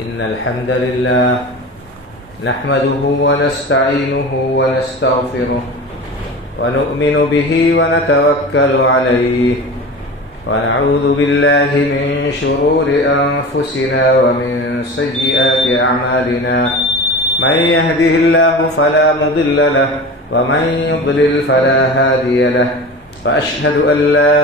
إن الحمد لله نحمده ونستعينه ونستغفره ونؤمن به ونتوكل عليه ونعوذ بالله من شرور أنفسنا ومن سيئات أعمالنا من يهده الله فلا مضل له ومن يضلل فلا هادي له فأشهد أن لا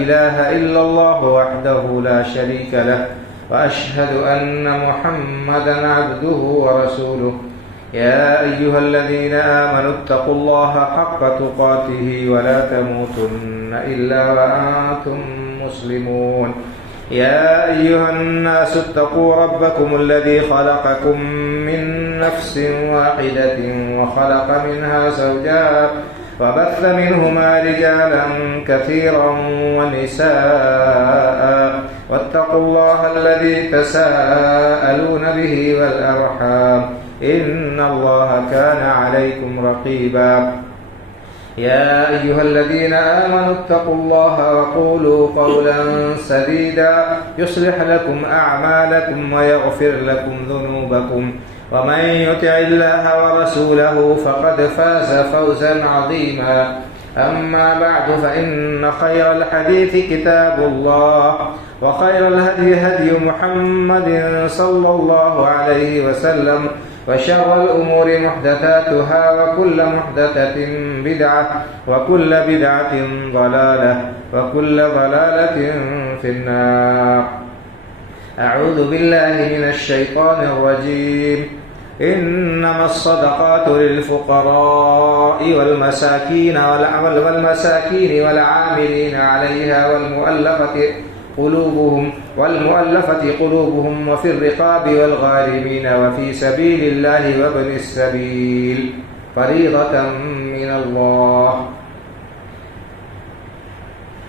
إله إلا الله وحده لا شريك له وأشهد أن محمدا عبده ورسوله يا أيها الذين آمنوا اتقوا الله حق تقاته ولا تموتن إلا وأنتم مسلمون يا أيها الناس اتقوا ربكم الذي خلقكم من نفس واحدة وخلق منها زوجها وبث منهما رجالا كثيرا ونساء واتقوا الله الذي تساءلون به والأرحام إن الله كان عليكم رقيبا يا أيها الذين آمنوا اتقوا الله وقولوا قولا سديدا يصلح لكم أعمالكم ويغفر لكم ذنوبكم ومن يطع الله ورسوله فقد فاز فوزا عظيما أما بعد فإن خير الحديث كتاب الله وخير الهدي هدي محمد صلى الله عليه وسلم وشر الأمور محدثاتها وكل محدثة بدعة وكل بدعة ضلالة وكل ضلالة في النار. أعوذ بالله من الشيطان الرجيم. إنما الصدقات للفقراء والمساكين والعاملين عليها والمؤلفة قلوبهم وفي الرقاب والغارمين وفي سبيل الله وابن السبيل فريضة من الله.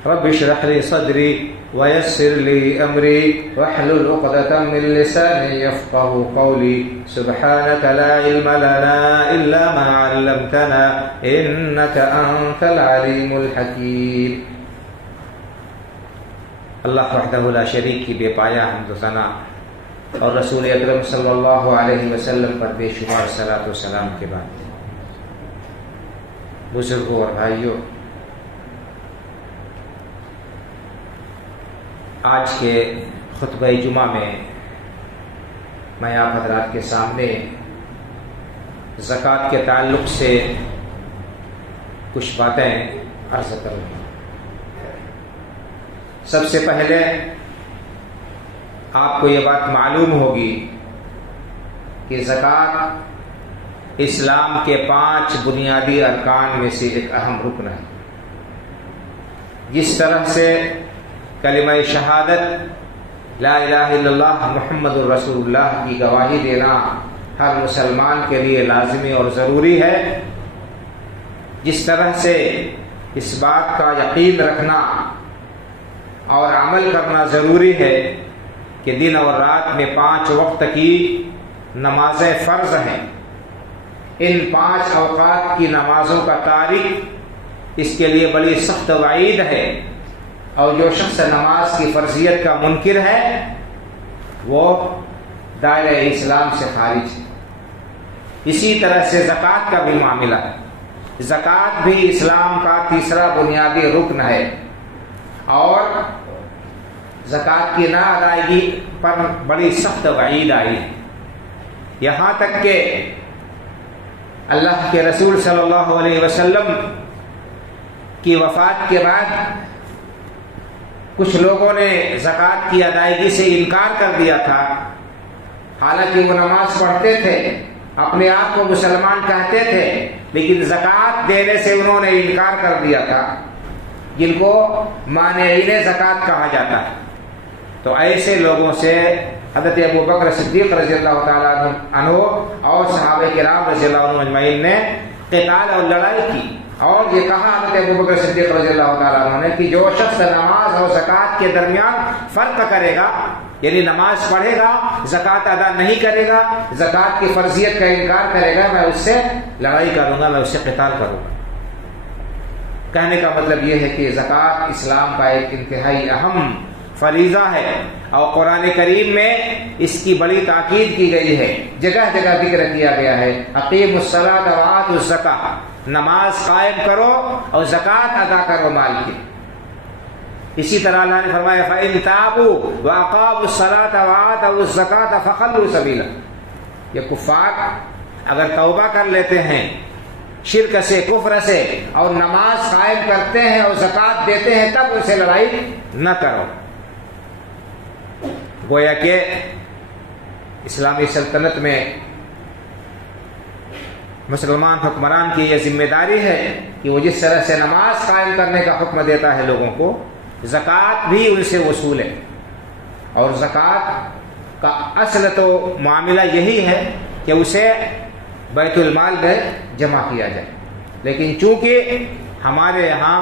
رب اشرح لي صدري ويسر لي أمري واحلل عقدة من لساني يفقه قولي. سبحانك لا علم لنا إلا ما علمتنا إنك أنت العليم الحكيم. اللہ وحدہ لا شریک کی بے پایا حمد و ثنا اور رسول اکرم صلی اللہ علیہ وسلم پر بے شمار صلاۃ و سلام کے بعد، بزرگوں اور بھائیوں، آج کے خطبہ جمعہ میں آپ حضرات کے سامنے زکوٰۃ کے تعلق سے کچھ باتیں عرض کروں گا۔ سب سے پہلے آپ کو یہ بات معلوم ہوگی کہ زکوٰۃ اسلام کے 5 بنیادی ارکان میں سے ایک اہم رکن ہے۔ جس طرح سے کلمہ شہادت لا الہ الا اللہ محمد الرسول اللہ کی گواہی دینا ہر مسلمان کے لیے لازمی اور ضروری ہے، جس طرح سے اس بات کا یقین رکھنا اور عمل کرنا ضروری ہے کہ دن اور رات میں 5 وقت کی نمازیں فرض ہیں۔ ان 5 اوقات کی نمازوں کا تارک اس کے لیے بڑی سخت وعید ہے، اور جو شخص نماز کی فرضیت کا منکر ہے وہ دائرہ اسلام سے خارج ہے۔ اسی طرح سے زکوٰۃ کا بھی معاملہ ہے۔ زکوٰۃ بھی اسلام کا تیسرا بنیادی رکن ہے، اور زکوٰۃ کی نہ ادائیگی پر بڑی سخت وعید آئی ہے، یہاں تک کہ اللہ کے رسول صلی اللہ علیہ وسلم کی وفات کے بعد کچھ لوگوں نے زکوٰۃ کی ادائیگی سے انکار کر دیا تھا، حالانکہ وہ نماز پڑھتے تھے، اپنے آپ کو مسلمان کہتے تھے، لیکن زکوٰۃ دینے سے انہوں نے انکار کر دیا تھا، جن کو مانعین زکوٰۃ کہا جاتا ہے۔ تو ایسے لوگوں سے حضرت ابوبکر صدیق رضی اللہ تعالیٰ عنہ اور صحابہ کرام رضی اللہ عنہ اجمعین نے قتال اور لڑائی کی، اور یہ کہا حضرت ابوبکر صدیق رضی اللہ تعالیٰ عنہ نے کہ جو شخص نماز اور زکوٰۃ کے درمیان فرق کرے گا، یعنی نماز پڑھے گا زکوٰۃ ادا نہیں کرے گا، زکوٰۃ کی فرضیت کا انکار کرے گا، میں اس سے لڑائی کروں گا، میں اس سے قتال کروں گا۔ کہنے کا مطلب یہ ہے کہ زکوٰۃ اسلام کا ایک انتہائی اہم فریضہ ہے، اور قرآن کریم میں اس کی بڑی تاکید کی گئی ہے، جگہ جگہ ذکر کیا گیا ہے، اقیموا الصلاۃ وآتوا الزکاۃ، نماز قائم کرو اور زکوٰۃ ادا کرو مال کی۔ اسی طرح اللہ نے فرمایا فَإِن تَابُوا وَأَقَامُوا الصَّلَاةَ وَآتَوُا الزَّكَاةَ فَخَلُّوا سَبِيلَهُمْ، یہ کفار اگر توبہ کر لیتے ہیں شرک سے، کفر سے، اور نماز قائم کرتے ہیں اور زکوٰۃ دیتے ہیں، تب اسے لڑائی نہ کرو۔ گویا کہ اسلامی سلطنت میں مسلمان حکمران کی یہ ذمہ داری ہے کہ وہ جس طرح سے نماز قائم کرنے کا حکم دیتا ہے لوگوں کو، زکوٰۃ بھی ان سے وصولے، اور زکوٰۃ کا اصل تو معاملہ یہی ہے کہ اسے بیت المال میں جمع کیا جائے، لیکن چونکہ ہمارے یہاں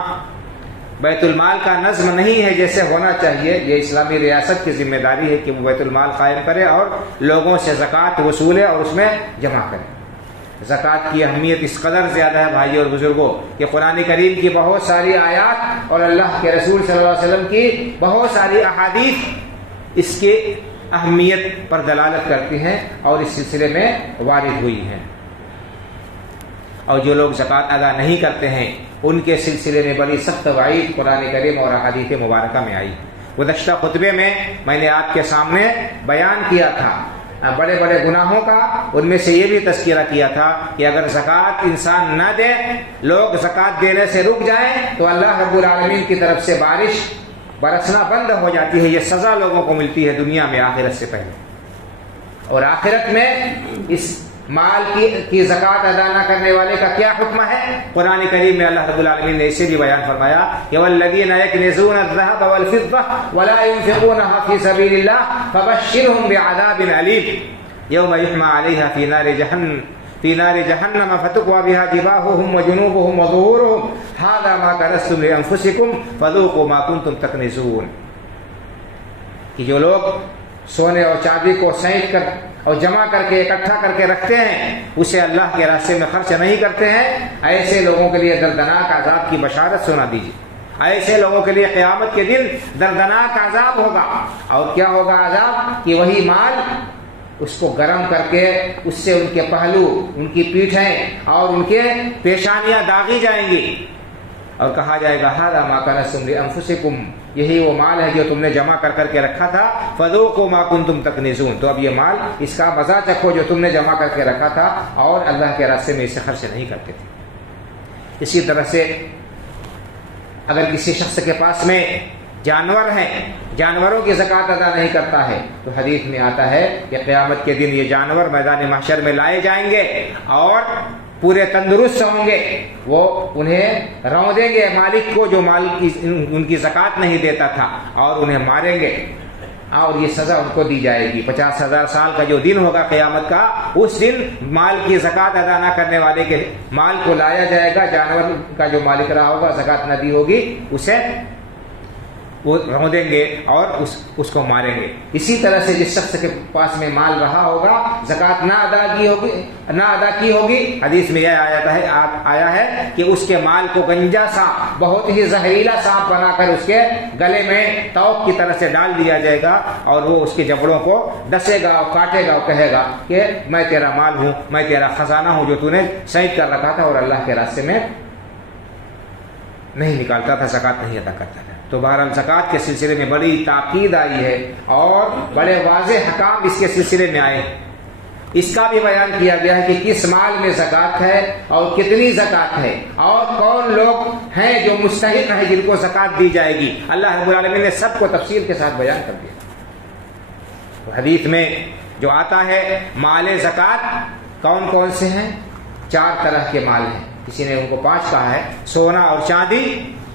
بیت المال کا نظم نہیں ہے جیسے ہونا چاہیے، یہ اسلامی ریاست کی ذمہ داری ہے کہ وہ بیت المال قائم کرے اور لوگوں سے زکوٰۃ وصولے اور اس میں جمع کرے۔ زکوٰۃ کی اہمیت اس قدر زیادہ ہے بھائی اور بزرگوں کہ قرآن کریم کی بہت ساری آیات اور اللہ کے رسول صلی اللہ علیہ وسلم کی بہت ساری احادیث اس کی اہمیت پر دلالت کرتی ہیں اور اس سلسلے میں وارد ہوئی ہیں، اور جو لوگ زکوٰۃ ادا نہیں کرتے ہیں ان کے سلسلے میں بڑی سخت وعید قرآن کریم اور احادیث مبارکہ میں آئی۔ گزشتہ خطبے میں نے آپ کے سامنے بیان کیا تھا بڑے بڑے گناہوں کا، ان میں سے یہ بھی تذکرہ کیا تھا کہ اگر زکوٰۃ انسان نہ دے، لوگ زکوٰۃ دینے سے رک جائیں تو اللہ رب العالمین کی طرف سے بارش برسنا بند ہو جاتی ہے۔ یہ سزا لوگوں کو ملتی ہے دنیا میں آخرت سے پہلے، اور آخرت میں اس مال کی زکوٰۃ ادا نہ کرنے والے کا کیا حکم ہے؟ قرآن کریم میں اللہ رب العالمین نے اسے بھی بیان فرمایا کہ والذین یکنزون الذهب والفضة ولا ينفقونها في سبيل الله فبشرهم بعذاب أليم يوم يحمى عليها في نار جهنم فتقوى بها جباههم وجنوبهم وظهورهم هذا ما كنزتم لأنفسكم فذوقوا ما كنتم تكنزون، کہ جو لوگ سونے اور چاندی کو سینچ کر اور جمع کر کے اکٹھا کر کے رکھتے ہیں، اسے اللہ کے راستے میں خرچ نہیں کرتے ہیں، ایسے لوگوں کے لیے دردناک عذاب کی بشارت سنا دیجیے۔ ایسے لوگوں کے لیے قیامت کے دن دردناک عذاب ہوگا، اور کیا ہوگا عذاب؟ کہ وہی مال اس کو گرم کر کے اس سے ان کے پہلو، ان کی پیٹھیں اور ان کے پیشانیاں داغی جائیں گی، اور کہا جائے گا ھذا ما کنزتم لانفسکم، یہی وہ مال ہے جو تم نے جمع کر کے رکھا تھا، فذوقوا ما کنتم تکنزون، تو اب یہ مال اس کا مزہ چکھو جو تم نے جمع کر کے رکھا تھا اور اللہ کے راستے میں اسے خرچ نہیں کرتے تھے۔ اسی طرح سے اگر کسی شخص کے پاس میں جانور ہیں، جانوروں کی زکوٰۃ ادا نہیں کرتا ہے، تو حدیث میں آتا ہے کہ قیامت کے دن یہ جانور میدان محشر میں لائے جائیں گے اور پورے تندرست ہوں گے، وہ انہیں رون دیں گے مالک کو جو مال کی ان کی زکوٰۃ نہیں دیتا تھا، اور انہیں ماریں گے، اور یہ سزا ان کو دی جائے گی۔ 50,000 سال کا جو دن ہوگا قیامت کا، اس دن مال کی زکوٰۃ ادا نہ کرنے والے کے مال کو لایا جائے گا، جانور کا جو مالک رہا ہوگا زکوٰۃ نہ دی ہوگی اسے وہ رودیں گے اور اس کو ماریں گے۔ اسی طرح سے جس شخص کے پاس میں مال رہا ہوگا، زکوٰۃ نہ ادا کی ہوگی، حدیث میں یہ آیا ہے کہ اس کے مال کو گنجا سانپ، بہت ہی زہریلا سانپ بنا کر اس کے گلے میں توق کی طرح سے ڈال دیا جائے گا، اور وہ اس کے جبڑوں کو ڈسے گا اور کاٹے گا اور کہے گا کہ میں تیرا مال ہوں، میں تیرا خزانہ ہوں جو تو نے سینچ کر رکھا تھا اور اللہ کے راستے میں نہیں نکالتا تھا، زکوٰۃ نہیں ادا کرتا تھا۔ تو بہرحال زکوٰۃ کے سلسلے میں بڑی تاکید آئی ہے اور بڑے واضح حکام اس کے سلسلے میں آئے۔ اس کا بھی بیان کیا گیا ہے کہ کس مال میں زکوٰۃ ہے اور کتنی زکوٰۃ ہے، اور کون لوگ ہیں جو مستحق ہیں جن کو زکوٰۃ دی جائے گی۔ اللہ رب العالمین نے سب کو تفصیل کے ساتھ بیان کر دیا۔ تو حدیث میں جو آتا ہے مال زکوٰۃ کون کون سے ہیں؟ 4 طرح کے مال ہیں، کسی نے ان کو 5 کہا ہے، سونا اور چاندی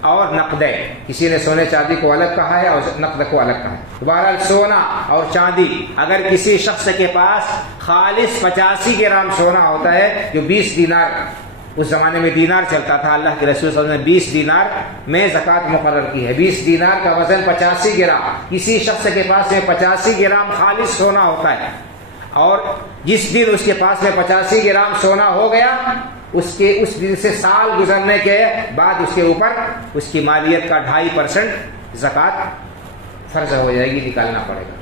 اور نقدے، کسی نے سونے چاندی کو الگ کہا ہے اور نقد کو الگ کہا ہے۔ بہرحال سونا اور چاندی، اگر کسی شخص کے پاس خالص 85 گرام سونا ہوتا ہے، جو 20 دینار، اس زمانے میں دینار چلتا تھا، اللہ کے رسول صلی اللہ علیہ وسلم نے 20 دینار میں زکوٰۃ مقرر کی ہے، 20 دینار کا وزن 85 گرام، کسی شخص کے پاس میں 85 گرام خالص سونا ہوتا ہے، اور جس دن اس کے پاس میں 85 گرام سونا ہو گیا، اس دن سے سال گزرنے کے بعد اس کے اوپر اس کی مالیت کا 2.5% زکوٰۃ فرض ہو جائے گی، نکالنا پڑے گا.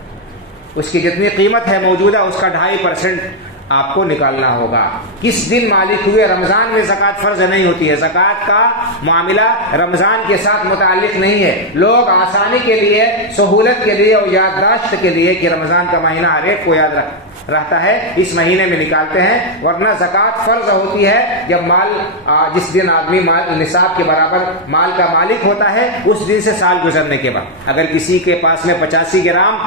اس کی جتنی قیمت ہے موجودہ اس کا 2.5% آپ کو نکالنا ہوگا. کس دن مالک ہوئے؟ رمضان میں زکوٰۃ فرض نہیں ہوتی ہے. زکوٰۃ کا معاملہ رمضان کے ساتھ متعلق نہیں ہے. لوگ آسانی کے لیے، سہولت کے لیے اور یادداشت کے لیے کہ رمضان کا مہینہ ہر ایک کو یاد رہتا ہے، اس مہینے میں نکالتے ہیں. ورنہ زکوٰۃ فرض ہوتی ہے جب مال، جس دن آدمی نصاب کے برابر مال کا مالک ہوتا ہے اس دن سے سال گزرنے کے بعد. اگر کسی کے پاس میں 85 گرام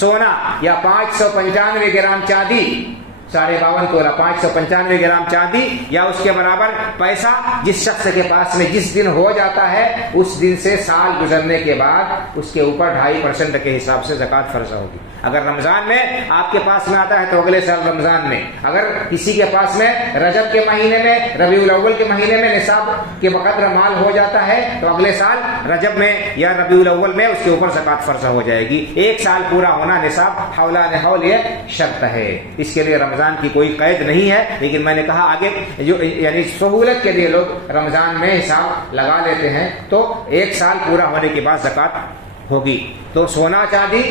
سونا یا 595 گرام چاندی، 52.5 تولہ 595 گرام چاندی یا اس کے برابر پیسہ جس شخص کے پاس میں جس دن ہو جاتا ہے اس دن سے سال گزرنے کے بعد اس کے اوپر 2.5% کے حساب سے زکوٰۃ فرض ہوگی. اگر رمضان میں آپ کے پاس میں آتا ہے تو اگلے سال رمضان میں. اگر کسی کے پاس میں رجب کے مہینے میں، ربیع الاول کے مہینے میں نصاب کے بقدر مال ہو جاتا ہے تو اگلے سال رجب میں یا ربیع الاول میں اس کے اوپر زکوٰۃ فرض ہو جائے گی. 1 سال پورا ہونا نصاب حولان حول یہ شرط ہے. اس کے لیے رمضان کی کوئی قید نہیں ہے. لیکن میں نے کہا آگے جو یعنی سہولت کے لیے لوگ رمضان میں حساب لگا لیتے ہیں تو 1 سال پورا ہونے کے بعد زکوٰۃ ہوگی. تو سونا چاندی،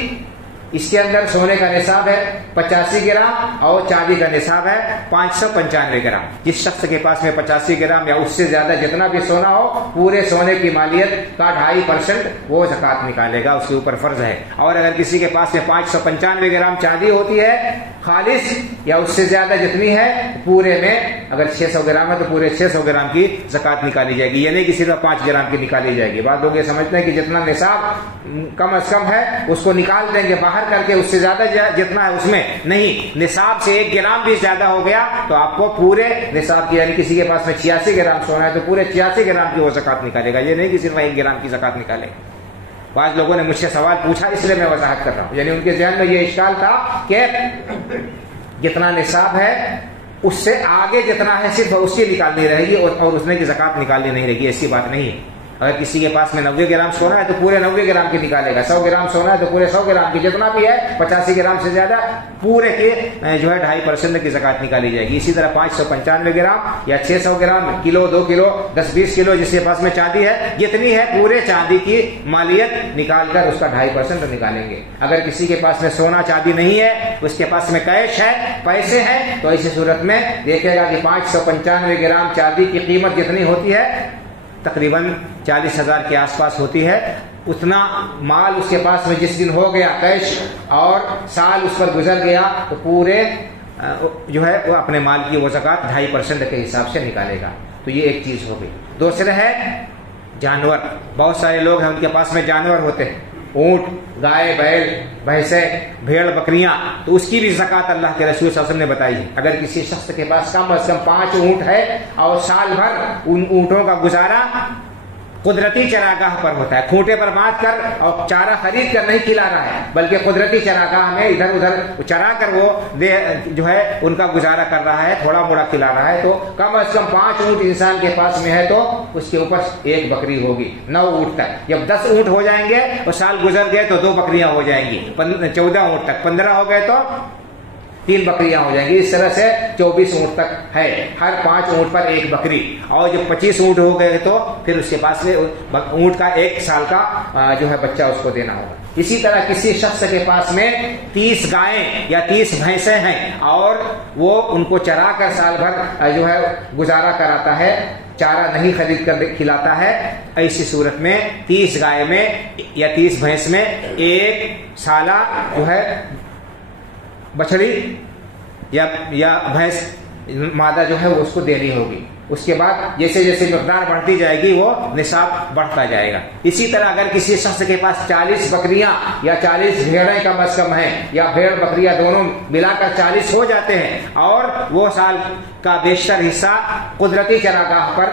اس کے اندر سونے کا نصاب ہے 85 گرام اور چاندی کا نصاب ہے 595 گرام. جس شخص کے پاس میں 85 گرام یا اس سے زیادہ جتنا بھی سونا ہو، پورے سونے کی مالیت کا 2.5% وہ زکوٰۃ نکالے گا، اس کے اوپر فرض ہے. اور اگر کسی کے پاس میں 595 گرام چاندی ہوتی ہے خالص یا اس سے زیادہ جتنی ہے، پورے میں اگر 600 گرام ہے تو پورے 600 گرام کی زکوٰۃ نکالی جائے گی. یہ نہیں کہ صرف 5 گرام کی نکالی جائے گی. بعض لوگ یہ سمجھتے ہیں کہ جتنا نصاب کم از کم ہے اس کو نکال دیں گے باہر کر کے، اس سے زیادہ جتنا ہے اس میں نہیں. نصاب سے 1 گرام بھی زیادہ ہو گیا تو آپ کو پورے نصاب کی، یعنی کسی کے پاس میں 86 گرام سونا ہے تو پورے 86 گرام کی وہ زکوٰۃ نکالے گا. یہ نہیں کہ صرف 1 گرام کی زکوٰۃ نکالے. بعض لوگوں نے مجھ سے سوال پوچھا، اس لیے میں وضاحت کر رہا ہوں. یعنی ان کے ذہن میں یہ اشکال تھا کہ جتنا نصاب ہے اس سے آگے جتنا ہے صرف اس کی نکالنی رہے گی اور اس نے کی زکوٰۃ نکالنی نہیں رہے گی. ایسی بات نہیں ہے. اگر کسی کے پاس میں 90 گرام سونا ہے تو پورے 90 گرام کی نکالے گا. 100 گرام سونا ہے تو پورے 100 گرام کی، جتنا بھی ہے 85 گرام سے زیادہ پورے کے جو ہے 2.5% کی زکوٰۃ نکالی جائے گی. اسی طرح 595 گرام یا 600 گرام، کلو 2 کلو 10-20 کلو جس کے پاس میں چاندی ہے، جتنی ہے پورے چاندی کی مالیت نکال کر اس کا 2.5% نکالیں گے. اگر کسی کے پاس میں سونا چاندی نہیں ہے، اس کے پاس میں کیش ہے، پیسے ہیں، تو ایسی صورت میں دیکھے گا کہ 595 گرام چاندی کی قیمت جتنی ہوتی ہے تقریباً 40,000 کے آس پاس ہوتی ہے. اتنا مال اس کے پاس میں جس دن ہو گیا کیش اور سال اس پر گزر گیا تو پورے جو ہے وہ اپنے مال کی وہ زکوٰۃ 2.5% کے حساب سے نکالے گا. تو یہ ایک چیز ہو گئی. دوسرے ہے جانور. بہت سارے لوگ ہیں ان کے پاس میں جانور ہوتے ہیں، اونٹ، گائے، بیل، بھینسیں، بھیڑ، بکریاں. تو اس کی بھی زکوٰۃ اللہ کے رسول صلی اللہ علیہ وسلم نے بتائی ہے. اگر کسی شخص کے پاس کم از کم 5 اونٹ ہے اور سال بھر ان اونٹوں کا گزارا قدرتی چراگاہ پر ہوتا ہے، کھوٹے پر باندھ کر اور چارہ خرید کر نہیں کھلا رہا ہے بلکہ قدرتی چراگاہ میں ادھر ادھر چرا کر وہ جو ہے ان کا گزارا کر رہا ہے، تھوڑا موڑا کھلا رہا ہے، تو کم از کم 5 اونٹ انسان کے پاس میں ہے تو اس کے اوپر 1 بکری ہوگی. 9 اونٹ تک. جب 10 اونٹ ہو جائیں گے اور سال گزر گئے تو 2 بکریاں ہو جائیں گی. 14 اونٹ تک. 15 ہو گئے تو 3 بکریاں ہو جائیں گی. اس طرح سے 24 اونٹ تک ہے. ہر 5 اونٹ پر 1 بکری. اور جب 25 اونٹ ہو گئے تو پھر اس کے پاس میں اونٹ کا 1 سال کا جو ہے بچہ اس کو دینا ہوگا. اسی طرح کسی شخص کے پاس میں 30 گائیں یا 30 بھینسیں ہیں اور وہ ان کو چرا کر سال بھر جو ہے گزارا کراتا ہے، چارہ نہیں خرید کر کھلاتا ہے، ایسی صورت میں 30 گائے میں یا 30 بھینس میں 1 سالہ جو ہے بچڑی یا بھینس مادہ جو ہے وہ اس کو دینی ہوگی. اس کے بعد جیسے جیسے مقدار بڑھتی جائے گی وہ نصاب بڑھتا جائے گا. اسی طرح اگر کسی شخص کے پاس 40 بکریاں یا 40 بھیڑیں کم از کم ہیں یا بھیڑ بکریاں دونوں ملا کر 40 ہو جاتے ہیں اور وہ سال کا بیشتر حصہ قدرتی چراگاہ پر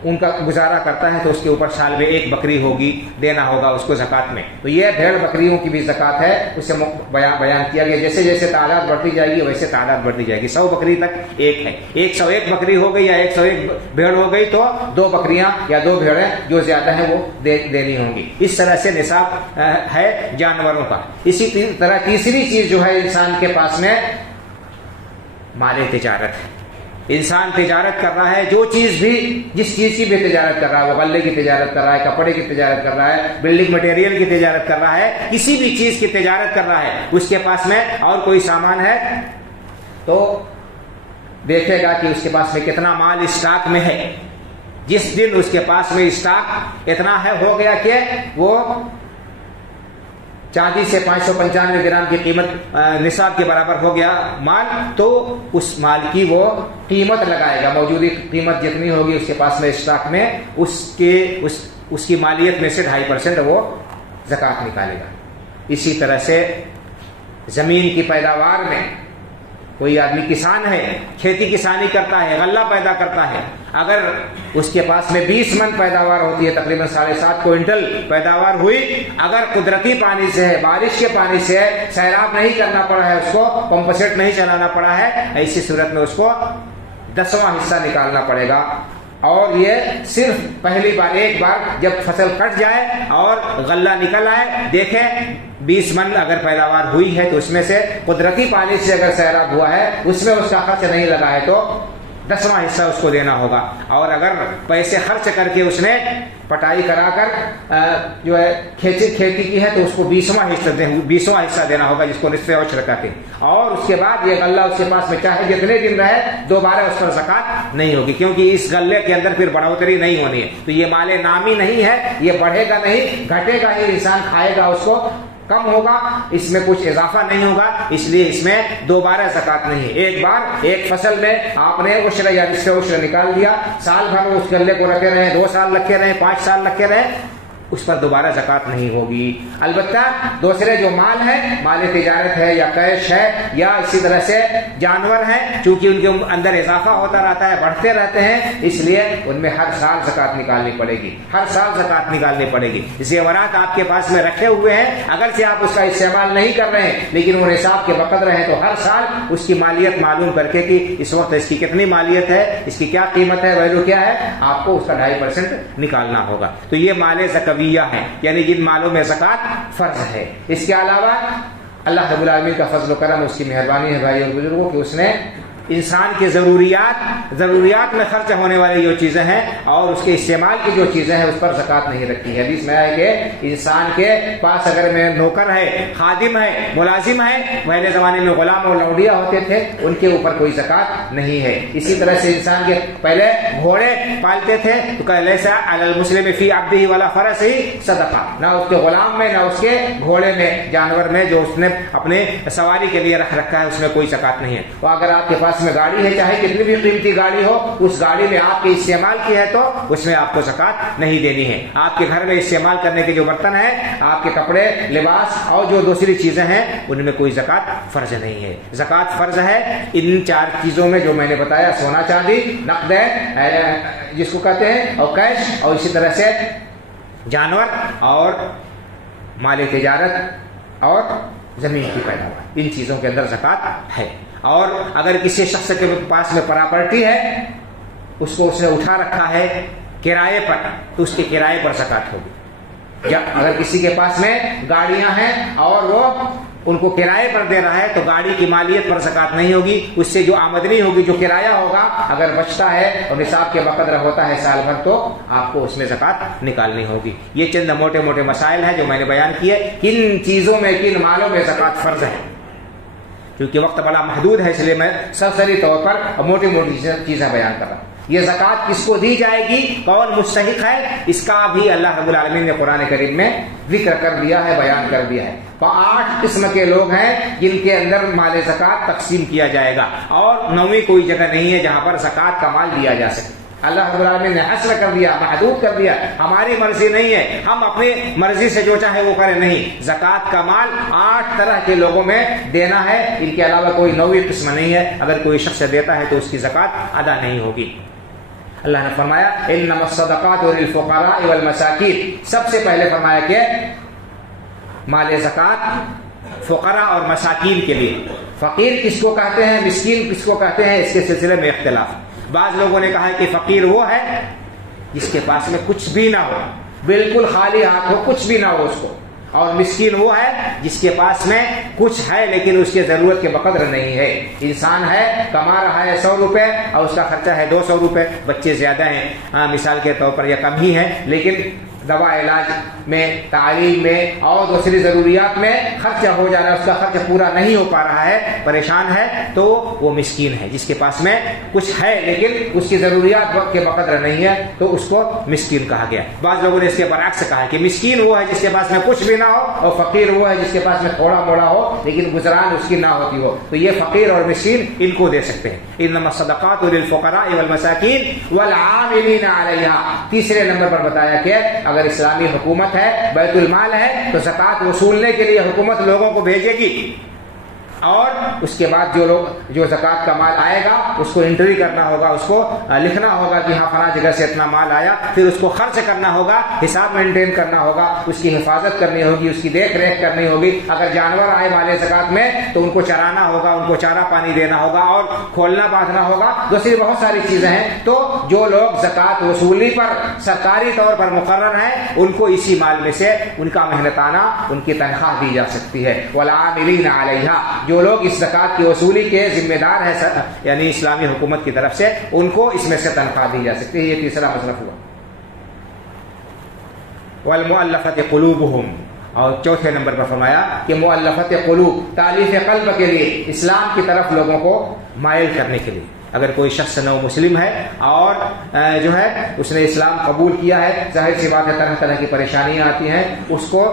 ان کا گزارا کرتا ہے تو اس کے اوپر سال میں 1 بکری ہوگی، دینا ہوگا اس کو زکوٰۃ میں. تو یہ بھیڑ بکریوں کی بھی زکوٰۃ ہے. اسے بیان کیا گیا جیسے جیسے تعداد بڑھتی جائے گی ویسے تعداد بڑھتی جائے گی. 100 بکری تک 1 ہے. 101 بکری ہو گئی یا 101 بھیڑ ہو گئی تو 2 بکریاں یا 2 بھیڑیں جو زیادہ ہیں وہ دینی ہوں گی. اس طرح سے نصاب ہے جانوروں کا. اسی طرح تیسری چیز جو ہے انسان کے پاس میں مال تجارت ہے. انسان تجارت کر رہا ہے، جو چیز بھی، جس چیز کی بھی تجارت کر رہا ہے، وہ غلے کی تجارت کر رہا ہے، کپڑے کی تجارت کر رہا ہے، بلڈنگ مٹیریل کی تجارت کر رہا ہے، کسی بھی چیز کی تجارت کر رہا ہے، اس کے پاس میں اور کوئی سامان ہے تو دیکھے گا کہ اس کے پاس میں کتنا مال اسٹاک میں ہے. جس دن اس کے پاس میں اسٹاک اتنا ہے ہو گیا کہ وہ چاندی سے 595 گرام کی قیمت نصاب کے برابر ہو گیا مال، تو اس مال کی وہ قیمت لگائے گا. موجودی قیمت جتنی ہوگی اس کے پاس میں اسٹاک میں، اس کی مالیت میں سے 2.5% وہ زکوٰۃ نکالے گا. اسی طرح سے زمین کی پیداوار میں کوئی آدمی کسان ہے، کھیتی کسانی کرتا ہے، غلہ پیدا کرتا ہے، اگر اس کے پاس میں 20 من پیداوار ہوتی ہے، تقریباً 7.5 کوئنٹل پیداوار ہوئی، اگر قدرتی پانی سے ہے، بارش کے پانی سے ہے، سیراب نہیں کرنا پڑا ہے، اس کو پمپ سیٹ نہیں چلانا پڑا ہے، ایسی صورت میں اس کو 10واں حصہ نکالنا پڑے گا. اور یہ صرف پہلی بار، ایک بار جب فصل کٹ جائے اور غلہ نکل آئے، دیکھیں 20 من اگر پیداوار ہوئی ہے تو اس میں سے قدرتی پانی سے اگر سیراب ہوا ہے، اس میں اس کا خرچ نہیں لگا ہے تو 10واں حصہ اس کو دینا ہوگا. اور اگر پیسے خرچ کر کے اس نے پٹائی کرا کر جو ہے کھیتی کی ہے تو اس کو 20واں حصہ دینا ہوگا، جس کو نصف عشر کہتے ہیں. اور اس کے بعد یہ غلہ اس کے پاس میں چاہے جتنے دن رہے، دوبارہ اس پر زکوٰۃ نہیں ہوگی، کیونکہ اس غلے کے اندر پھر بڑھوتری نہیں ہونی ہے. تو یہ مال نامی نہیں ہے، یہ بڑھے گا نہیں، گھٹے گا ہی، انسان کھائے گا اس کو، کم ہوگا، اس میں کچھ اضافہ نہیں ہوگا. اس لیے اس میں دوبارہ زکوٰۃ نہیں ہے. ایک بار ایک فصل میں آپ نے عشر یا نصف عشر نکال دیا، سال بھر اس غلے کو رکھے رہے، 2 سال رکھے رہے، 5 سال رکھے رہے، اس پر دوبارہ زکوٰۃ نہیں ہوگی. البتہ دوسرے جو مال ہے، مال تجارت ہے یا کیش ہے یا اسی طرح سے جانور ہیں، چونکہ ان کے اندر اضافہ ہوتا رہتا ہے، بڑھتے رہتے ہیں، اس لیے ان میں ہر سال زکوٰۃ نکالنی پڑے گی، ہر سال زکوٰۃ نکالنی پڑے گی. زیورات آپ کے پاس میں رکھے ہوئے ہیں، اگرچہ آپ اس کا استعمال نہیں کر رہے ہیں لیکن وہ نصاب کے بقدر ہیں، تو ہر سال اس کی مالیت معلوم کر کے کہ اس وقت اس کی کتنی مالیت ہے، اس کی کیا قیمت ہے، ویلو کیا ہے، آپ کو اس کا 2.5% نکالنا ہوگا. تو یہ مال زکویہ ہے، یعنی جن مالوں میں زکوٰۃ فرض ہے. اس کے علاوہ اللہ رب العالمین کا فضل و کرم، اس کی مہربانی ہے بھائی اور بزرگوں، کہ اس نے انسان کے ضروریات میں خرچ ہونے والی جو چیزیں ہیں اور اس کے استعمال کی جو چیزیں ہیں، اس پر زکوٰۃ نہیں رکھی ہے. حدیث میں ہے کہ انسان کے پاس اگر میں نوکر ہے، خادم ہے، ملازم ہے، پہلے زمانے میں غلام اور لوڈیا ہوتے تھے، ان کے اوپر کوئی زکوٰۃ نہیں ہے. اسی طرح سے انسان کے پہلے گھوڑے پالتے تھے تو لیسا علی المسلم فی عبدہ ولا فرسہ صدقہ، نہ اس کے غلام میں، نہ اس کے گھوڑے میں، جانور میں جو اس نے اپنے سواری کے لیے رکھ رکھا ہے، اس میں کوئی زکوٰۃ نہیں ہے. تو اگر آپ کے پاس میں گاڑی ہے، چاہے کتنی بھی قیمتی گاڑی ہو، اس گاڑی میں آپ کے استعمال کی ہے تو اس میں آپ کو زکوٰۃ نہیں دینی ہے. آپ کے گھر میں استعمال کرنے کے جو برتن ہیں، آپ کے کپڑے، لباس اور جو دوسری چیزیں ہیں، ان میں کوئی زکوٰۃ فرض نہیں ہے. زکوٰۃ فرض ہے ان 4 چیزوں میں جو میں نے بتایا: سونا چاندی، نقد جس کو کہتے ہیں، اور کیش، اور اسی طرح سے جانور اور مال تجارت اور زمین کی پیداوار. ان چیزوں کے اندر زکوٰۃ ہے. اور اگر کسی شخص کے پاس میں پراپرٹی ہے، اس کو اس نے اٹھا رکھا ہے کرائے پر، تو اس کے کرائے پر زکوٰۃ ہوگی. یا اگر کسی کے پاس میں گاڑیاں ہیں اور وہ ان کو کرائے پر دے رہا ہے تو گاڑی کی مالیت پر زکوٰۃ نہیں ہوگی. اس سے جو آمدنی ہوگی، جو کرایہ ہوگا، اگر بچتا ہے اور نصاب کے بقدر ہوتا ہے سال بھر، تو آپ کو اس میں زکوٰۃ نکالنی ہوگی. یہ چند موٹے موٹے مسائل ہیں جو میں نے بیان کیے. کن چیزوں میں، کن مالوں میں زکوٰۃ فرض ہے. کیونکہ وقت بڑا محدود ہے، اس لیے میں سرسری طور پر موٹی موٹی چیزیں بیان کر رہا ہوں. یہ زکوٰۃ کس کو دی جائے گی، کون مستحق ہے، اس کا بھی اللہ رب العالمین نے قرآن کریم میں ذکر کر دیا ہے، بیان کر دیا ہے. 8 قسم کے لوگ ہیں جن کے اندر مال زکوٰۃ تقسیم کیا جائے گا، اور 9ویں کوئی جگہ نہیں ہے جہاں پر زکوٰۃ کا مال دیا جا سکے. اللہ رب العالمین نے حصر کر دیا، محدود کر دیا. ہماری مرضی نہیں ہے، ہم اپنی مرضی سے جو چاہے وہ کریں، نہیں. زکوٰۃ کا مال 8 طرح کے لوگوں میں دینا ہے، ان کے علاوہ کوئی 9ویں قسم نہیں ہے. اگر کوئی شخص دیتا ہے تو اس کی زکوٰۃ ادا نہیں ہوگی. اللہ نے فرمایا انما الصدقات للفقراء والمساکین. سب سے پہلے فرمایا کہ مال زکوٰۃ فقراء اور مساکین کے لیے. فقیر کس کو کہتے ہیں، مسکین کس کو کہتے ہیں، اس کے سلسلے میں اختلاف. بعض لوگوں نے کہا ہے کہ فقیر وہ ہے جس کے پاس میں کچھ بھی نہ ہو، بالکل خالی ہاتھ ہو، کچھ بھی نہ ہو اس کو. اور مسکین وہ ہے جس کے پاس میں کچھ ہے لیکن اس کی ضرورت کے بقدر نہیں ہے. انسان ہے کما رہا ہے 100 روپے اور اس کا خرچہ ہے 200 روپے. بچے زیادہ ہیں مثال کے طور پر یا کم ہی ہیں, لیکن دوا علاج میں, تعلیم میں اور دوسری ضروریات میں خرچہ ہو جا رہا ہے, اس کا خرچ پورا نہیں ہو پا رہا ہے, پریشان ہے, تو وہ مسکین ہے. جس کے پاس میں کچھ ہے لیکن اس کی ضروریات کے بقدر نہیں ہے تو اس کو مسکین کہا گیا. بعض لوگوں نے اس کے برعکس کہا کہ مسکین وہ ہے جس کے پاس میں کچھ بھی نہ ہو, اور فقیر وہ ہے جس کے پاس میں تھوڑا موڑا ہو لیکن گزران اس کی نہ ہوتی ہو, تو یہ فقیر اور مسکین ان کو دے سکتے ہیں. انما الصدقات للفقراء والمساکین والعاملین علیہا. تیسرے نمبر پر بتایا کہ اگر اسلامی حکومت ہے, بیت المال ہے, تو زکوٰۃ وصولنے کے لیے حکومت لوگوں کو بھیجے گی, اور اس کے بعد جو زکوٰۃ کا مال آئے گا اس کو انٹری کرنا ہوگا, اس کو لکھنا ہوگا کہ ہاں فلاں جگہ سے اتنا مال آیا, پھر اس کو خرچ کرنا ہوگا, حساب مینٹین کرنا ہوگا, اس کی حفاظت کرنی ہوگی, اس کی دیکھ ریکھ کرنی ہوگی. اگر جانور آئے مال زکوٰۃ میں تو ان کو چرانا ہوگا, ان کو چارہ پانی دینا ہوگا اور کھولنا باندھنا ہوگا, دوسری بہت ساری چیزیں ہیں. تو جو لوگ زکوٰۃ وصولی پر سرکاری طور پر مقرر ہیں ان کو اسی مال میں سے ان کا محنتانہ ان کی تنخواہ دی جا سکتی ہے. والعاملین علیہا, جو لوگ اس زکوٰۃ کی وصولی کے ذمہ دار ہیں یعنی اسلامی حکومت کی طرف سے, ان کو اس میں سے تنخواہ دی جا سکتی ہے. یہ تیسرا مصرف ہوا. والمؤلفۃ قلوبہم, اور چوتھے نمبر پر فرمایا کہ مؤلفۃ قلوب, تالیف قلب کے لیے, اسلام کی طرف لوگوں کو مائل کرنے کے لیے. اگر کوئی شخص نو مسلم ہے اور جو ہے اس نے اسلام قبول کیا ہے, ظاہر سی بات ہے طرح طرح کی پریشانیاں آتی ہیں, اس کو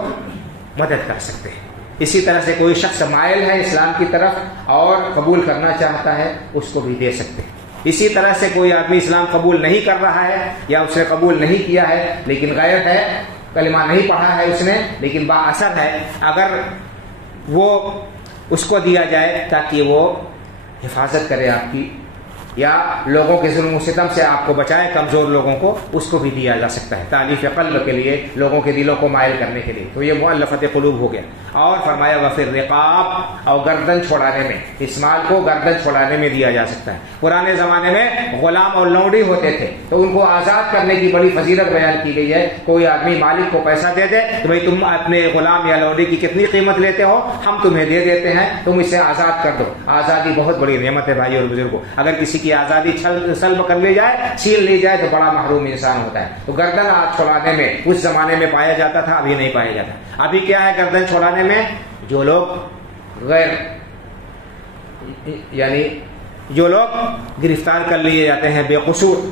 مدد کر سکتے ہیں. اسی طرح سے کوئی شخص مائل ہے اسلام کی طرف اور قبول کرنا چاہتا ہے, اس کو بھی دے سکتے ہیں. اسی طرح سے کوئی آدمی اسلام قبول نہیں کر رہا ہے یا اس نے قبول نہیں کیا ہے لیکن غیر ہے, کلمہ نہیں پڑھا ہے اس نے لیکن با اثر ہے, اگر وہ اس کو دیا جائے تاکہ وہ حفاظت کرے آپ کی, یا لوگوں کے ظلم و ستم سے آپ کو بچائے, کمزور لوگوں کو, اس کو بھی دیا جا سکتا ہے تالیف قلب کے لیے, لوگوں کے دلوں کو مائل کرنے کے لیے. تو یہ مؤلفۃ قلوب ہو گیا. اور فرمایا وفی الرقاب, اور گردن چھوڑانے میں, اس مال کو گردن چھوڑانے میں دیا جا سکتا ہے. پرانے زمانے میں غلام اور لونڈی ہوتے تھے تو ان کو آزاد کرنے کی بڑی فضیلت بیان کی گئی ہے. کوئی آدمی مالک کو پیسہ دے دے کہ بھائی تم اپنے غلام یا لونڈی کی کتنی قیمت لیتے ہو, ہم تمہیں دے دیتے ہیں, تم اسے آزاد کر دو. آزادی بہت بڑی نعمت ہے بھائی اور بزرگوں. اگر کسی کی آزادی سلب کر لی جائے, چھین لی جائے تو بڑا محروم انسان ہوتا ہے. تو گردن چھوڑانے میں اس زمانے میں پایا جاتا تھا, ابھی نہیں پایا جاتا. ابھی کیا ہے گردن چھوڑانے میں, جو لوگ غیر یعنی جو لوگ گرفتار کر لیے جاتے ہیں بے قصور,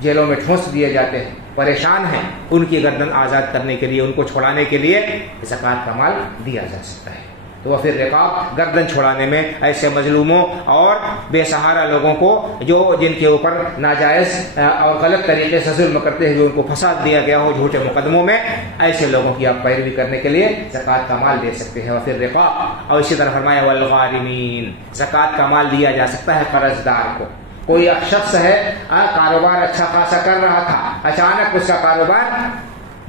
جیلوں میں ٹھونس دیے جاتے ہیں, پریشان ہیں, ان کی گردن آزاد کرنے کے لیے, ان کو چھوڑانے کے لیے زکوٰۃ کا مال دیا جا سکتا ہے. تو پھر رقاب, گردن چھوڑانے میں ایسے مظلوموں اور بے سہارا لوگوں کو جو جن کے اوپر ناجائز اور غلط طریقے سے ظلم کرتے ہوئے ان کو پھنسا دیا گیا ہو جھوٹے مقدموں میں, ایسے لوگوں کی آپ پیروی کرنے کے لیے زکوٰۃ کا مال دے سکتے ہیں. اور پھر رقاب, اور اسی طرح فرمایا والغارمین, زکوٰۃ کا مال دیا جا سکتا ہے قرض دار کو. کوئی شخص ہے کاروبار اچھا خاصا کر رہا تھا, اچانک اس کا کاروبار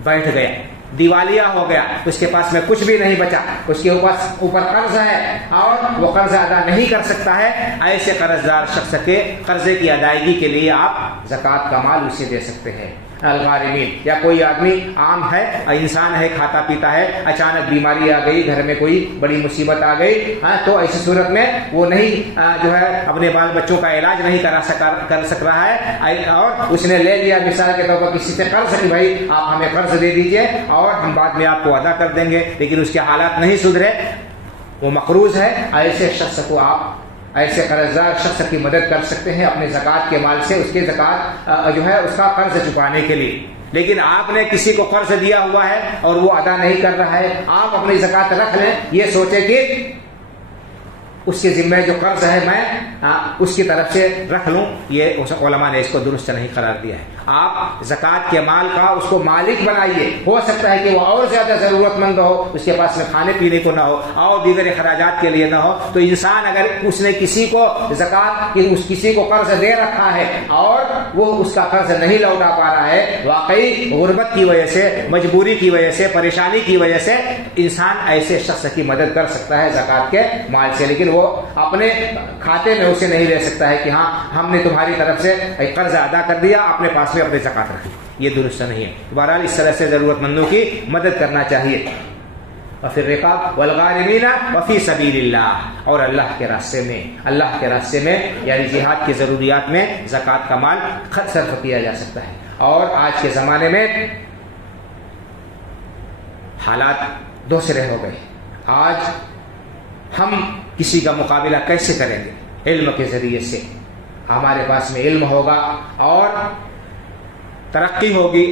بیٹھ گیا, دیوالیہ ہو گیا, اس کے پاس میں کچھ بھی نہیں بچا, اس کے اوپر قرض ہے اور وہ قرض ادا نہیں کر سکتا ہے, ایسے قرض دار شخص کے قرضے کی ادائیگی کے لیے آپ زکوٰۃ کا مال اسے دے سکتے ہیں. الغارمین, یا کوئی آدمی عام ہے, انسان ہے, کھاتا پیتا ہے, اچانک بیماری آ گئی, گھر میں کوئی بڑی مصیبت آ گئی, تو ایسی صورت میں وہ نہیں جو ہے اپنے بال بچوں کا علاج نہیں کر سک رہا ہے, اور اس نے لے لیا مثال کے طور پر کسی سے قرض کہ بھائی آپ ہمیں قرض دے دیجئے اور ہم بعد میں آپ کو ادا کر دیں گے, لیکن اس کے حالات نہیں سدھرے, وہ مقروض ہے. ایسے شخص کو آپ, ایسے قرضدار شخص کی مدد کر سکتے ہیں اپنے زکوٰۃ کے مال سے, اس کے زکوٰۃ جو ہے اس کا قرض چکانے کے لیے. لیکن آپ نے کسی کو قرض دیا ہوا ہے اور وہ ادا نہیں کر رہا ہے, آپ اپنی زکوٰۃ رکھ لیں, یہ سوچے کہ اس کے ذمہ جو قرض ہے میں اس کی طرف سے رکھ لوں, یہ علماء نے اس کو درست نہیں قرار دیا ہے. آپ زکوٰۃ کے مال کا اس کو مالک بنائیے. ہو سکتا ہے کہ وہ اور زیادہ ضرورت مند ہو, اس کے پاس میں کھانے پینے کو نہ ہو اور دیگر اخراجات کے لیے نہ ہو, تو انسان اگر اس نے کسی کو زکوٰۃ کسی کو قرض دے رکھا ہے اور وہ اس کا قرض نہیں لوٹا پا رہا ہے, واقعی غربت کی وجہ سے, مجبوری کی وجہ سے, پریشانی کی وجہ سے انسان ایسے شخص کی مدد کر سکتا ہے زکوٰۃ کے مال سے, لیکن وہ اپنے کھاتے میں اسے نہیں لے سکتا ہے کہ ہاں ہم نے تمہاری طرف سے قرض ادا کر دیا, اپنے پاس میں اپنی زکوٰۃ رکھی. یہ درست نہیں ہے. بہرحال اس طرح سے ضرورت مندوں کی مدد کرنا چاہیے. وفی الرقاب والغارمین وفی سبیل اللہ، اور اللہ کے راستے میں یعنی جہاد کی ضروریات میں زکوٰۃ کا مال خرچ صرف کیا جا سکتا ہے۔ اور آج کے زمانے میں حالات دوسرے ہو گئے۔ آج ہم کسی کا مقابلہ کیسے کریں گے؟ علم کے ذریعے سے۔ ہمارے پاس میں علم ہوگا اور ترقی ہوگی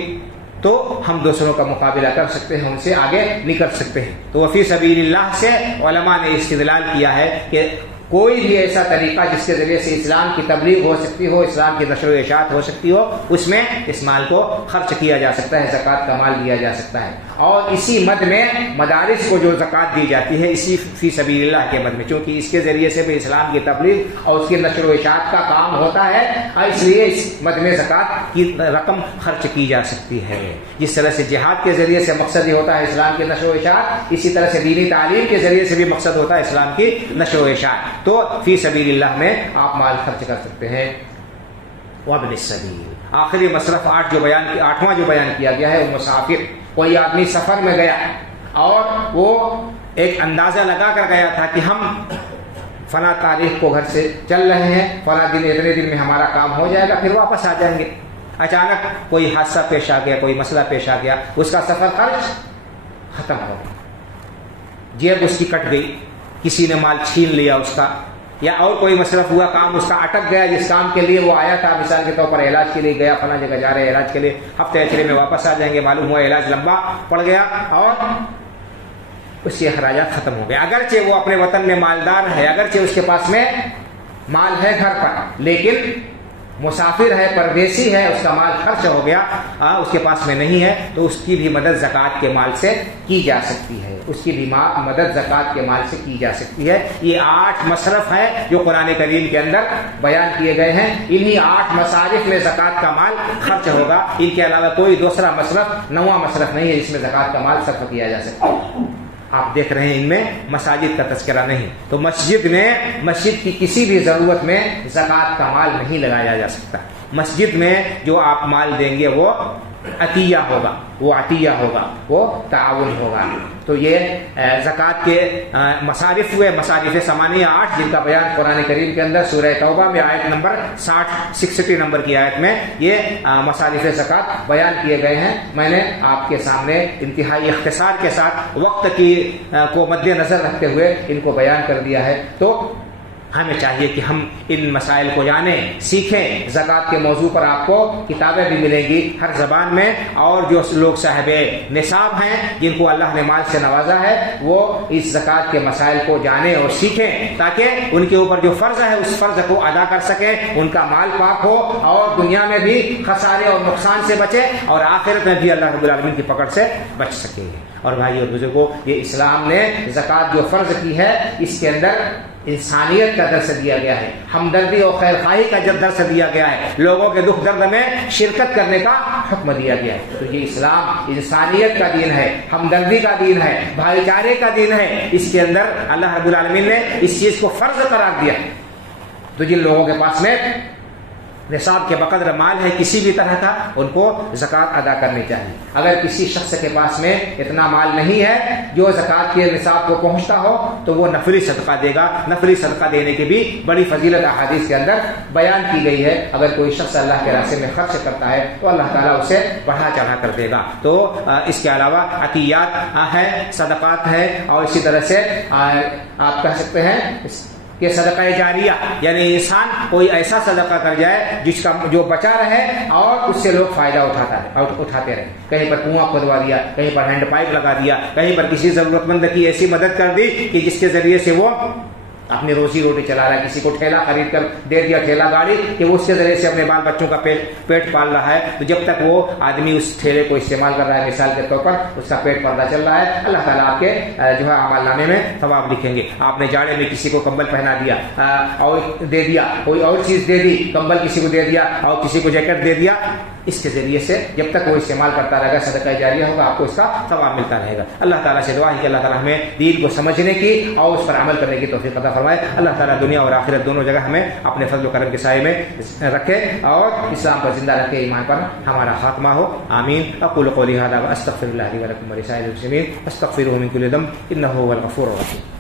تو ہم دوسروں کا مقابلہ کر سکتے ہیں، ان سے آگے نکل سکتے ہیں۔ تو وفی سبیل اللہ سے علماء نے استدلال کیا ہے کہ کوئی بھی ایسا طریقہ جس کے ذریعے سے اسلام کی تبلیغ ہو سکتی ہو، اسلام کی نشر و اشاعت ہو سکتی ہو، اس میں اس مال کو خرچ کیا جا سکتا ہے، زکوٰۃ کا مال دیا جا سکتا ہے۔ اور اسی مد میں مدارس کو جو زکوٰۃ دی جاتی ہے، اسی فی سبیل اللہ کے مد میں، چونکہ اس کے ذریعے سے بھی اسلام کی تبلیغ اور اس کی نشر و اشاعت کا کام ہوتا ہے، اس لیے اس مد میں زکوٰۃ کی رقم خرچ کی جا سکتی ہے۔ جس طرح سے جہاد کے ذریعے سے مقصد ہی ہوتا ہے اسلام کی نشر و اشاعت، اسی طرح سے دینی تعلیم کے ذریعے سے بھی مقصد ہوتا ہے اسلام کی نشر و اشاعت۔ تو فی سبیل اللہ میں آپ مال خرچ کر سکتے ہیں۔ وابن السبیل، آخری مصرف آٹھواں جو بیان کیا گیا ہے وہ مسافر۔ کوئی آدمی سفر میں گیا اور وہ ایک اندازہ لگا کر گیا تھا کہ ہم فلاں تاریخ کو گھر سے چل رہے ہیں، فلاں دن اتنے دن میں ہمارا کام ہو جائے گا، پھر واپس آ جائیں گے۔ اچانک کوئی حادثہ پیش آ گیا، کوئی مسئلہ پیش آ گیا، اس کا سفر خرچ ختم ہو گیا، جیب اس کی کٹ گئی، کسی نے مال چھین لیا اس کا، یا اور کوئی مصرف ہوا، کام اس کا اٹک گیا جس کام کے لیے وہ آیا تھا، مثال کے طور پر علاج کے لیے گیا، فلاں جگہ جا رہے ہیں علاج کے لیے، ہفتے اچھلے میں واپس آ جائیں گے، معلوم ہوا علاج لمبا پڑ گیا اور اس کے اخراجات ختم ہو گئے۔ اگرچہ وہ اپنے وطن میں مالدار ہے، اگرچہ اس کے پاس میں مال ہے گھر پر، لیکن مسافر ہے، پردیسی ہے، اس کا مال خرچ ہو گیا، اس کے پاس میں نہیں ہے، تو اس کی بھی مدد زکوٰۃ کے مال سے کی جا سکتی ہے، اس کی بھی مدد زکوٰۃ کے مال سے کی جا سکتی ہے۔ یہ 8 مصرف ہے جو قرآن کریم کے اندر بیان کیے گئے ہیں، انہی 8 مصارف میں زکوٰۃ کا مال خرچ ہوگا۔ ان کے علاوہ کوئی دوسرا مصرف، 9واں مصرف نہیں ہے جس میں زکوٰۃ کا مال صرف کیا جا سکتا ہے۔ آپ دیکھ رہے ہیں ان میں مساجد کا تذکرہ نہیں، تو مسجد کی کسی بھی ضرورت میں زکوٰۃ کا مال نہیں لگایا جا سکتا۔ مسجد میں جو آپ مال دیں گے وہ عطیہ ہوگا، وہ تعاون ہوگا۔ تو یہ زکوٰۃ کے مصارف ہوئے، مصارف ثمانیہ 8 جن کا بیان قرآن کریم کے اندر سورہ توبہ میں آیت نمبر 60 نمبر کی آیت میں یہ مصارف زکوٰۃ بیان کیے گئے ہیں۔ میں نے آپ کے سامنے انتہائی اختصار کے ساتھ وقت کو مد نظر رکھتے ہوئے ان کو بیان کر دیا ہے۔ تو ہمیں چاہیے کہ ہم ان مسائل کو جانیں، سیکھیں۔ زکوٰۃ کے موضوع پر آپ کو کتابیں بھی ملیں گی ہر زبان میں، اور جو لوگ صاحب نصاب ہیں جن کو اللہ نے مال سے نوازا ہے وہ اس زکوٰۃ کے مسائل کو جانیں اور سیکھیں، تاکہ ان کے اوپر جو فرض ہے اس فرض کو ادا کر سکیں، ان کا مال پاک ہو اور دنیا میں بھی خسارے اور نقصان سے بچے اور آخرت میں بھی اللہ رب العالمین کی پکڑ سے بچ سکیں۔ اور بھائی اور بزرگوں، یہ اسلام نے زکوٰۃ جو فرض کی ہے اس کے اندر انسانیت کا درس دیا گیا ہے، ہمدردی اور خیر خواہی کا درس دیا گیا ہے، لوگوں کے دکھ درد میں شرکت کرنے کا حکم دیا گیا ہے۔ تو یہ اسلام انسانیت کا دین ہے، ہمدردی کا دین ہے، بھائی چارے کا دین ہے۔ اس کے اندر اللہ رب العالمین نے اس چیز کو فرض قرار دیا۔ تو جن لوگوں کے پاس میں نصاب کے بقدر مال ہے کسی بھی طرح کا، ان کو زکوٰۃ ادا کرنی چاہیے۔ اگر کسی شخص کے پاس میں اتنا مال نہیں ہے جو زکوٰۃ کے نصاب کو پہنچتا ہو تو وہ نفلی صدقہ دے گا۔ نفلی صدقہ دینے کی بھی بڑی فضیلت احادیث کے اندر بیان کی گئی ہے۔ اگر کوئی شخص اللہ کے راستے میں خرچ کرتا ہے تو اللہ تعالیٰ اسے بڑھا چڑھا کر دے گا۔ تو اس کے علاوہ عطیات ہے، صدقات ہے، اور اسی طرح سے آپ کہہ سکتے ہیں کہ صدقہ جاریہ، یعنی انسان کوئی ایسا صدقہ کر جائے جس کا جو بچا رہے اور اس سے لوگ فائدہ اٹھاتے رہے۔ کہیں پر کنواں کھدوا دیا، کہیں پر ہینڈ پائپ لگا دیا، کہیں پر کسی ضرورت مند کی ایسی مدد کر دی کہ جس کے ذریعے سے وہ اپنی روزی روٹی چلا رہا ہے، کسی کو ٹھیلا خرید کر دے دیا، ٹھیلا گاڑی، کہ اس کے ذریعے سے اپنے بال بچوں کا پیٹ پال رہا ہے۔ تو جب تک وہ آدمی اس ٹھیلے کو استعمال کر رہا ہے، مثال کے طور پر اس کا پیٹ پردہ چل رہا ہے، اللہ تعالیٰ آپ کے جو ہے اعمال نامے میں ثواب لکھیں گے۔ آپ نے جاڑے میں کسی کو کمبل پہنا دیا اور دے دیا، کوئی اور چیز دے دی، کمبل کسی کو دے دیا اور کسی کو جیکٹ دے دیا، اس کے ذریعے سے جب تک وہ استعمال کرتا رہے گا صدقہ جاریہ ہوگا، آپ کو اس کا ثواب ملتا رہے گا۔ اللہ تعالیٰ سے دعا ہے کہ اللہ تعالیٰ ہمیں دین کو سمجھنے کی اور اس پر عمل کرنے کی توفیق عطا فرمائے۔ اللہ تعالیٰ دنیا اور آخرت دونوں جگہ ہمیں اپنے فضل و کرم کے سائے میں رکھے اور اسلام پر زندہ رکھے، ایمان پر ہمارا خاتمہ ہو، آمین۔ اقول قولی ھذا واستغفر اللہ لی ولکم ولسائر المسلمین واستغفروہ من کل ذنب انہ هو الغفور الرحیم۔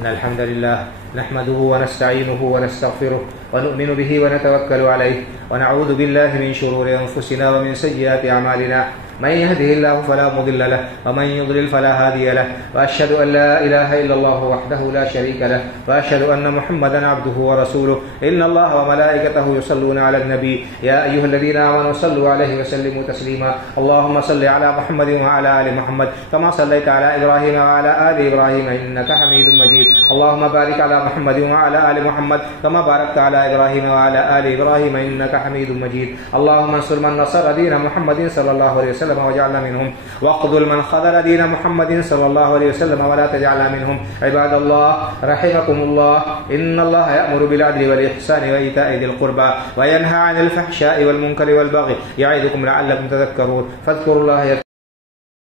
إن الحمد لله نحمده ونستعينه ونستغفره ونؤمن به ونتوكل عليه ونعوذ بالله من شرور أنفسنا ومن سيئات أعمالنا من يهده الله فلا مضل له ومن يضلل فلا هادي له وأشهد أن لا إله إلا الله وحده لا شريك له وأشهد أن محمدا عبده ورسوله إن الله وملائكته يصلون على النبي يا أيها الذين آمنوا صلوا عليه وسلموا تسليما اللهم صل على محمد وعلى آل محمد كما صليت على إبراهيم وعلى آل إبراهيم إنك حميد مجيد اللهم بارك على محمد وعلى آل محمد كما باركت على إبراهيم وعلى آل إبراهيم إنك حميد مجيد اللهم انصر من نصر دين محمد صلى الله عليه وسلم وجعلنا منهم واخذل من خذل دين محمد صلى الله عليه وسلم ولا تجعلنا منهم عباد الله رحمكم الله إن الله يأمر بالعدل والإحسان وإيتاء ذي القربى وينهى عن الفحشاء والمنكر والبغي يعظكم لعلكم تذكرون فاذكروا الله